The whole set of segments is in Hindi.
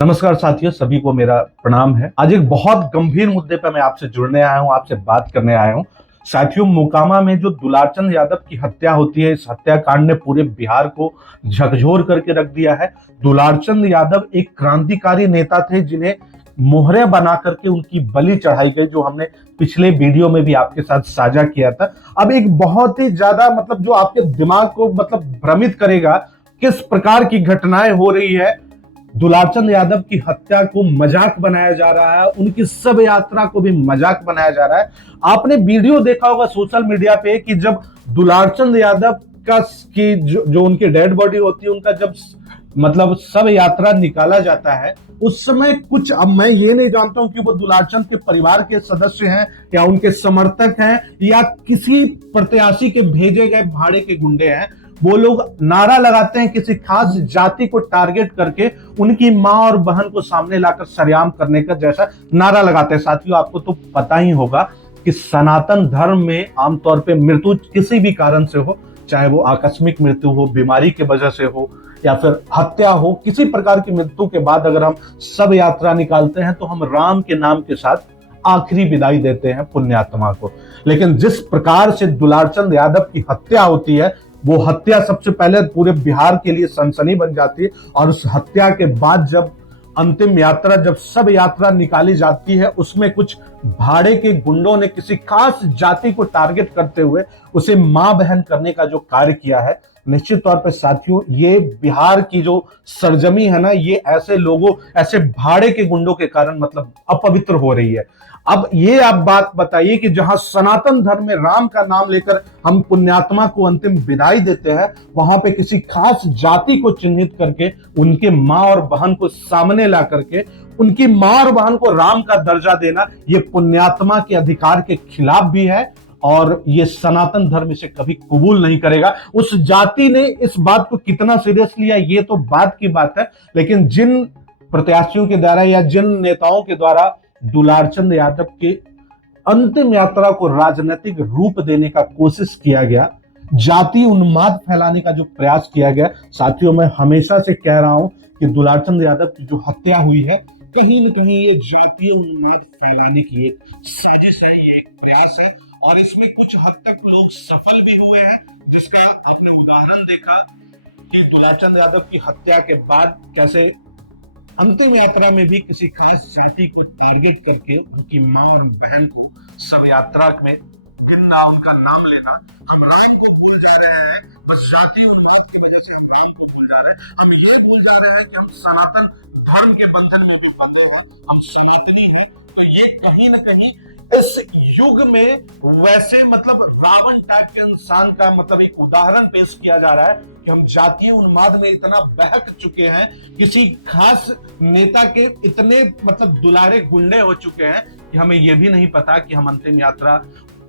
नमस्कार साथियों, सभी को मेरा प्रणाम है। आज एक बहुत गंभीर मुद्दे पर मैं आपसे जुड़ने आया हूं, आपसे बात करने आया हूं। साथियों, मोकामा में जो दुलारचंद यादव की हत्या होती है, इस हत्याकांड ने पूरे बिहार को झकझोर करके रख दिया है। दुलारचंद यादव एक क्रांतिकारी नेता थे जिन्हें मोहरे बना करके उनकी बलि चढ़ाई गई, जो हमने पिछले वीडियो में भी आपके साथ साझा किया था। अब एक बहुत ही ज्यादा जो आपके दिमाग को भ्रमित करेगा, किस प्रकार की घटनाएं हो रही है। दुलारचंद यादव की हत्या को मजाक बनाया जा रहा है, उनकी शव यात्रा को भी मजाक बनाया जा रहा है। आपने वीडियो देखा होगा सोशल मीडिया पे कि जब दुलारचंद यादव का जो उनकी डेड बॉडी होती है, उनका जब शव यात्रा निकाला जाता है, उस समय कुछ, अब मैं ये नहीं जानता हूं कि वो दुलारचंद के परिवार के सदस्य हैं या उनके समर्थक हैं या किसी प्रत्याशी के भेजे गए भाड़े के गुंडे हैं। वो लोग नारा लगाते हैं किसी खास जाति को टारगेट करके, उनकी मां और बहन को सामने लाकर सरेआम करने का जैसा नारा लगाते हैं। साथियों, आपको तो पता ही होगा कि सनातन धर्म में आमतौर पे मृत्यु किसी भी कारण से हो, चाहे वो आकस्मिक मृत्यु हो, बीमारी की वजह से हो या फिर हत्या हो, किसी प्रकार की मृत्यु के बाद अगर हम शव यात्रा निकालते हैं तो हम राम के नाम के साथ आखिरी विदाई देते हैं पुण्यात्मा को। लेकिन जिस प्रकार से दुलारचंद यादव की हत्या होती है, वो हत्या सबसे पहले पूरे बिहार के लिए सनसनी बन जाती है। और उस हत्या के बाद जब अंतिम यात्रा, जब शव यात्रा निकाली जाती है, उसमें कुछ भाड़े के गुंडों ने किसी खास जाति को टारगेट करते हुए उसे मां बहन करने का जो कार्य किया है, निश्चित तौर पर साथियों, ये बिहार की जो सरजमी है ना, ये ऐसे लोगों, ऐसे भाड़े के गुंडों के कारण अपवित्र हो रही है। अब ये आप बात बताइए कि जहां सनातन धर्म में राम का नाम लेकर हम पुण्यात्मा को अंतिम विदाई देते हैं, वहां पे किसी खास जाति को चिन्हित करके उनके मां और बहन को सामने ला करके उनकी मां और बहन को राम का दर्जा देना, ये पुण्यात्मा के अधिकार के खिलाफ भी है और ये सनातन धर्म इसे कभी कबूल नहीं करेगा। उस जाति ने इस बात को कितना सीरियस लिया, ये तो बात की बात है। लेकिन जिन प्रत्याशियों के द्वारा या जिन नेताओं के द्वारा दुलारचंद यादव के अंतिम यात्रा को राजनीतिक रूप देने का कोशिश किया गया, जाति उन्माद फैलाने का जो प्रयास किया गया, साथियों, मैं हमेशा से कह रहा हूं कि दुलारचंद यादव की जो हत्या हुई है, कहीं न कहीं ये जातीय उन्माद फैलाने की एक साजिश है, ये एक प्रयास है। और इसमें कुछ हद तक लोग सफल भी हुए हैं, जिसका आपने उदाहरण देखा कि दुलारचंद यादव की हत्या के बाद कैसे अंतिम यात्रा में भी किसी खास जाति को टारगेट करके उनकी मां और बहन को शव यात्रा में गिनना, उनका नाम लेना। हम राम को भूल जा रहे हैं, बस जाति उन्माद की वजह से हम राम को भूल जा रहे हैं। हम ये भूल जा रहे हैं कि हम सनातन धर्म के बंधन में भी बंधे हैं, हम सनातनी हैं। तो ये कहीं ना कहीं इस युग में वैसे रावण टाइप के इंसान का एक उदाहरण पेश किया जा रहा है कि हम जातीय उन्माद में इतना बहक चुके हैं, किसी खास नेता के इतने दुलारे गुंडे हो चुके हैं कि हमें यह भी नहीं पता कि हम अंतिम यात्रा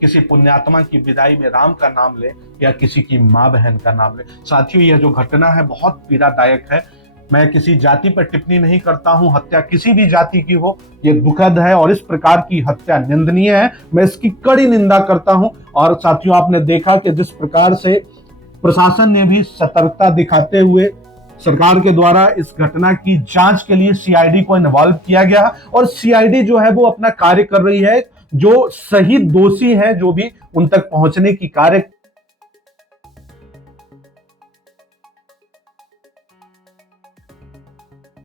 किसी पुण्यात्मा की विदाई में राम का नाम ले या किसी की मां बहन का नाम ले। साथियों, यह जो घटना है बहुत पीड़ादायक है। मैं किसी जाति पर टिप्पणी नहीं करता हूं, हत्या किसी भी जाति की हो, यह दुखद है और इस प्रकार की हत्या निंदनीय है। मैं इसकी कड़ी निंदा करता हूं। और साथियों, आपने देखा कि जिस प्रकार से प्रशासन ने भी सतर्कता दिखाते हुए सरकार के द्वारा इस घटना की जांच के लिए सीआईडी को इन्वॉल्व किया गया और सीआईडी जो है वो अपना कार्य कर रही है। जो सही दोषी हैं, जो भी उन तक पहुंचने की कार्य